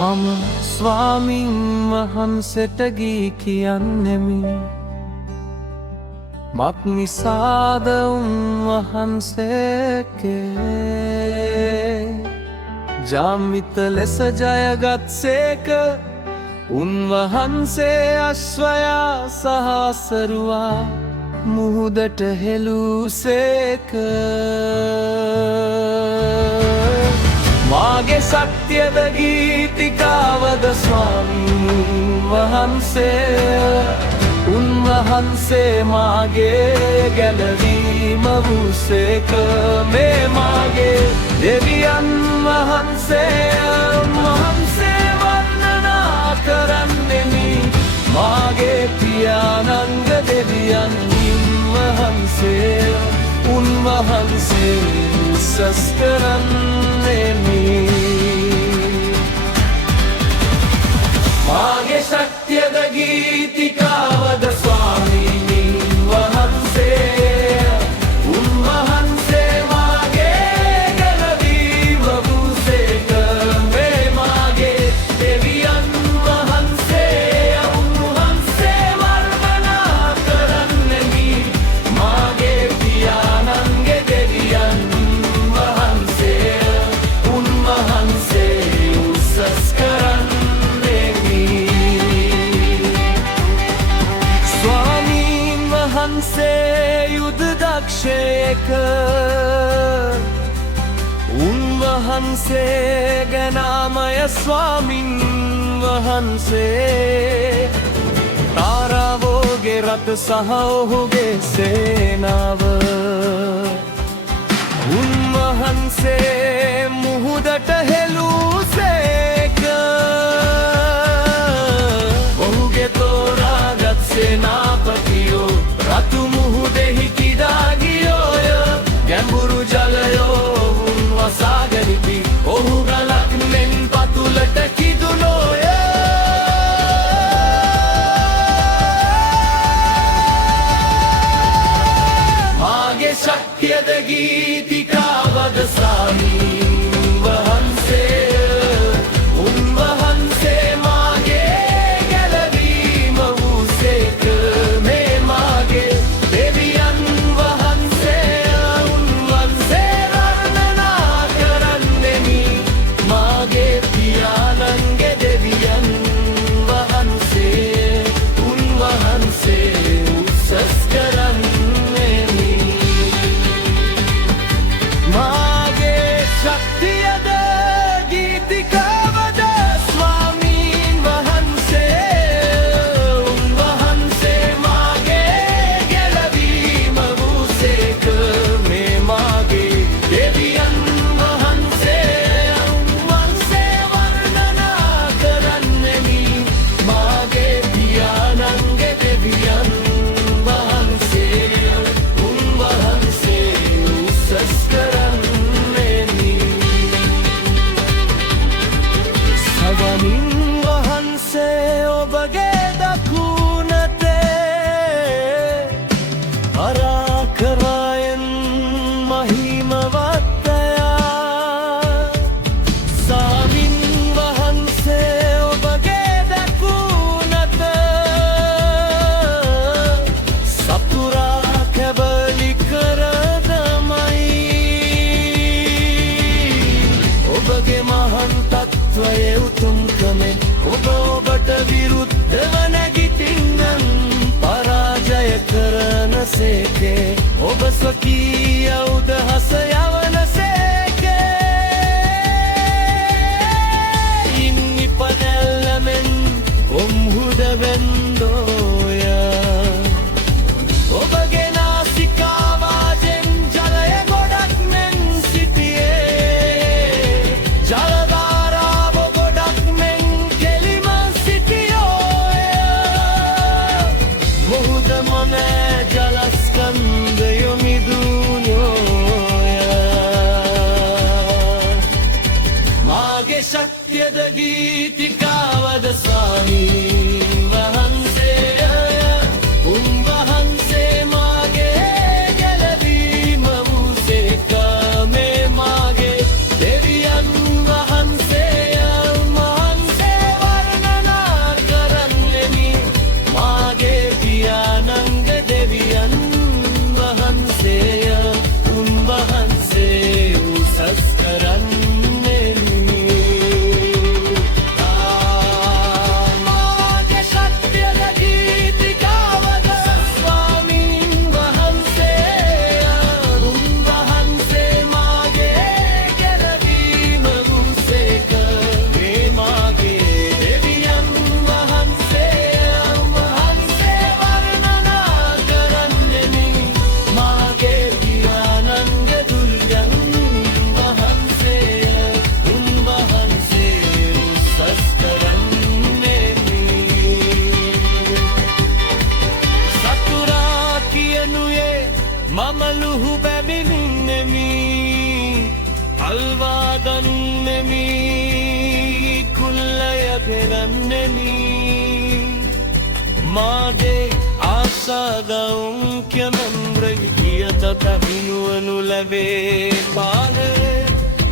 මම ස්වාමින් වහන්සේට ගී කියන්නෙමි මක් නිසාද උන්වහන්සේගේ ජාමිත ලෙස ජයගත්සේක උන්වහන්සේ අශ්වයා සහ සරුවා මුහුදට හෙළුසේක මාගේ සත්‍යද ගීතිකාවද ස්වාමීන් වහන්සේ උන්වහන්සේ මාගේ ගැලවීම වූසේක මේ මාගේ දෙවියන් වහන්සේ උන්වහන්සේ වන්දනා කරන්නෙමි මාගේ පියාණන්ග දෙවියන් වහන්සේ උන්වහන්සේ උසස් කරන්නෙමි මාගේ ශක්තියද ගීතිකාවද ස්වාමීන් වහන්සේ උන්වහන්සේ මාගේ ගැලවීම වූසේක මේ මාගේ දෙවියන් වහන්සේ උන්වහන්සේ වර්ණනා කරන්නෙමි මාගේ පියාණන්ගේ දෙවියන් වහන්සේ උන්වහන්සේ උසස් කරන්නෙමි ස්වාමීන් වහන්සේ යුද දක්ෂයක උන්වහන්සේ ගැනමය ස්වාමින් වහන්සේ තාරාවෝගේ රථ සහ ඔහුගේ සේනාව උන්වහන්සේ මුහුදට හෙළුසේක ඔහුගේ තෝරාගත් සේනාපතියෝ රතු මුහුදෙහි කිඩා ගියෝය ගැඹුරු ජලයෝ උන් වසාගනිති ඔහු ගලක් මෙන් පතුලට කිදුනෝය මාගේ ශක්තියද ගීතිකාවද ස්වාමීන් වහන්සේ උන්වහන්සේ මාගේ ගැලවීම වූසේක මේ මාගේ දෙවියන් වහන්සේ උන්වහන්සේ වර්ණනා කරන්නෙමි මාගේ පියාණන්ගේ දෙවියන් වහන්සේ උන්වහන්සේ උසස් කරන්නෙමි මාගේ ශක්තියද ගීතිකාවද ස්වාමීන් වහන්සේ උන්වහන්සේ මාගේ ගැලවීම වූසේක මේ මාගේ දෙවියන් වහන්සේ උන්වහන්සේ වර්ණනා කරන්නෙමි මාගේ පියාණන්ගේ දෙවියන් වහන්සේ උන්වහන්සේ උසස් කරන්නෙමි සවමින් වහන්සේ ඔබගේ දකුණතේ පරාක්‍රමයෙන් මහිමවත්තයා ස්වාමින් වහන්සේ ඔබගේ දකුණත සතුරා කැබලි කර දමයි ඔබගේ මහන් තත්වයේ උතුම්කමෙන් ඔබ ඔබට විරුද්ධව නැගිටින්නන් පරාජය කරන සේකේ ඔබ ස්වකීය උදහස යවන සේකේ ඉන්නි පනැල්ලමෙන් ඔම්හුද වෙන්දෝය ඔබගේ නාසිකාවාජෙන් ජලය ගොඩක් මෙන් සිටියේ ජලධාරාව ගොඩක් මෙන් කෙලිම සිටියෝය මුහුද මොනෑ ජලස්කන්ධයෝ මිදුණෝය මාගේ ශක්තියද ගීතිකාවද ස්වාමීන් වහන්සේ උන්වහන්සේ මාගේ ගැලවීම වූසේක මේ මාගේ දෙවියන් වහන්සේ පෙරන්නේනි මාගේ ආසාදවුම් කැමැම්රයි කියතත හිනුවනු ලැබේ පාන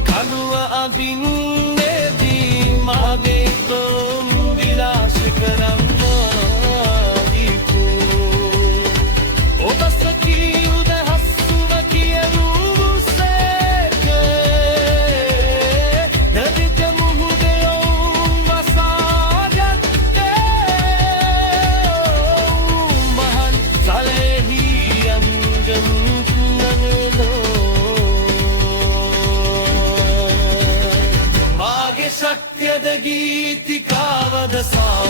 කනුව අදින්නේදී මාගේ තොම් විලාශ කරන්න ඔබ සකී උදහස්සුව කියනු සේක නදිත මුහුදේ ඔවුන් වසාගත්තේ මහන් සලෙහි අංගම් නනදෝ මාගේ ශක්තියද ගීතිකාවද සා